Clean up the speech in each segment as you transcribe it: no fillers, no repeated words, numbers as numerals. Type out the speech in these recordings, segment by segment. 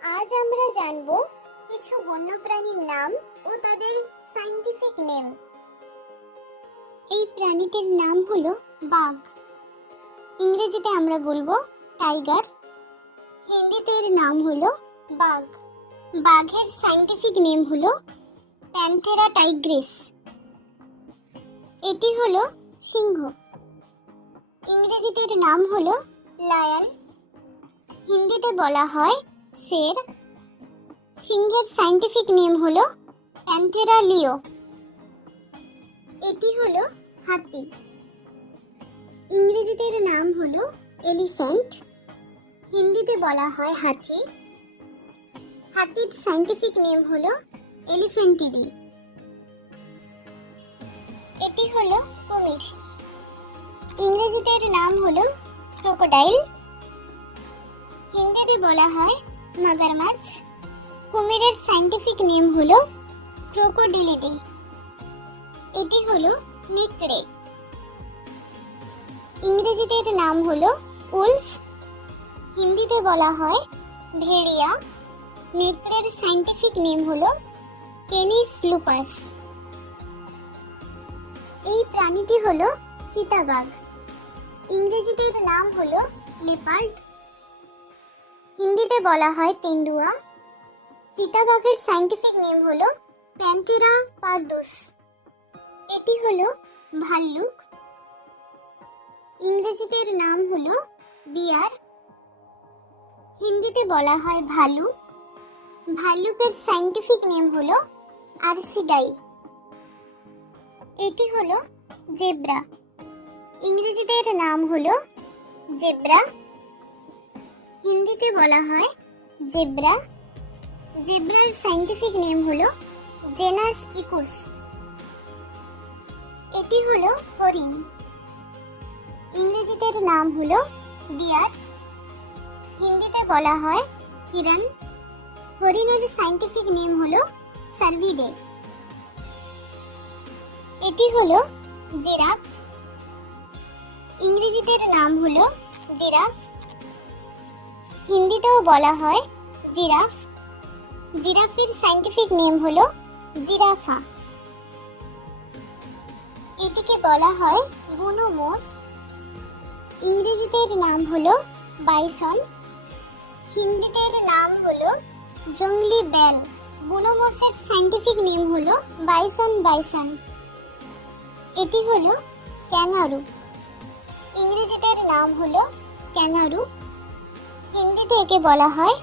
আজ আমরা জানব কিছু বন্যপ্রাণীর নাম ও তাদের সায়েন্টিফিক নেম। এই প্রাণীটির নাম হলো বাঘ। ইংরেজিতে আমরা বলবো টাইগার। হিন্দিতে এর নাম হলো বাঘ। বাঘের সায়েন্টিফিক নেম হলো প্যান্থেরা টাইগ্রিস। এটি হলো সিংহ। ইংরেজিতে এর নাম হলো লায়ন। হিন্দিতে বলা হয় শের। সিংহের সায়েন্টিফিক নেম হলো প্যান্থেরা লিও। এটি হলো হাতি। ইংরেজিতে এর নাম হলো এলিফ্যান্ট। হিন্দিতে বলা হয় হাতি। হাতির সায়েন্টিফিক নেম হলো এলিফ্যান্টিডি। এটি হলো কুমির। ইংরেজিতে এর নাম হলো ক্রোকোডাইল। হিন্দিতে বলা হয় মগরমাছ। কুমিরের সায়েন্টিফিক নেম হলো ক্রোকোডিলিডি। এটি হলো নেকড়ে। ইংরেজিতে এর নাম হলো উলফ। হিন্দিতে বলা হয় ভেড়িয়া। নেকড়ের সায়েন্টিফিক নেম হলো কেনিস লুপাস। এই প্রাণীটি হলো চিতাবাঘ। ইংরেজিতে এর নাম হলো লেপার্ড। হিন্দিতে বলা হয় তেন্ডুয়া। চিতাবাঘের সায়েন্টিফিক নেম হলো প্যান্থেরা পারদুস। এটি হলো ভাল্লুক। ইংরেজিতে এর নাম হলো বিয়ার। হিন্দিতে বলা হয় ভালু। ভাল্লুকের সায়েন্টিফিক নেম হলো আর্সিডাই। এটি হলো জেব্রা। ইংরেজিতে এর নাম হলো জেব্রা। হিন্দিতে বলা হয় জেব্রা। জেব্রার সায়েন্টিফিক নেম হলো জেনাস ইকুস। এটি হলো হরিণ। ইংরেজিতে এর নাম হলো ডিয়ার। হিন্দিতে বলা হয় হিরণ। হরিণের সায়েন্টিফিক নেম হলো সার্ভিডে। এটি হলো জিরাফ। ইংরেজিতে এর নাম হলো জিরাফ। হিন্দিতেও বলা হয় জিরাফ। জিরাফের সায়েন্টিফিক নেম হলো জিরাফা। এটিকে বলা হয় বুনো মোষ। ইংরেজিতে এর নাম হলো বাইসন। হিন্দিতে এর নাম হলো জংলি বেল। বুনো মোষের সায়েন্টিফিক নেম হলো বাইসন বাইসন। এটি হলো ক্যাঙ্গারু। ইংরেজিতে এর নাম হলো ক্যাঙ্গারু। হিন্দিতে একে বলা হয়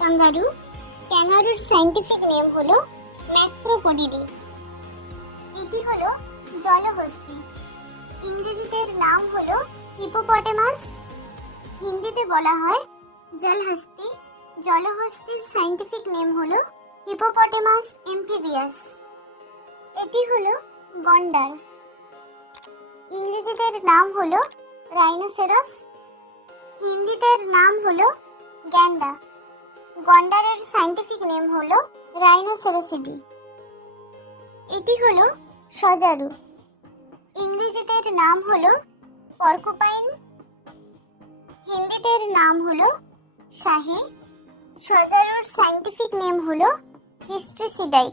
কাঙ্গারু। ক্যাঙ্গারুর সায়েন্টিফিক নেম হলো ম্যাক্রোপোডিডি। এটি হলো জলহস্তী। ইংরেজিতে এর নাম হলো হিপোপটেমাস। হিন্দিতে বলা হয় জলহস্তী। জলহস্তীর সায়েন্টিফিক নেম হলো হিপোপটেমাস এমফিবিয়াস। এটি হলো গন্ডার। ইংরেজিতে এর নাম হলো রাইনোসেরাস। হিন্দিতে এর নাম হলো গ্যান্ডা। গন্ডারের সায়েন্টিফিক নেম হলো রাইনোসেরাসিডি। এটি হলো সজারু। ইংরেজিতে এর নাম হলো পর্কুপাইন। হিন্দিতে এর নাম হলো শাহী। সজারুর সায়েন্টিফিক নেম হলো হিস্ট্রিসিডাই।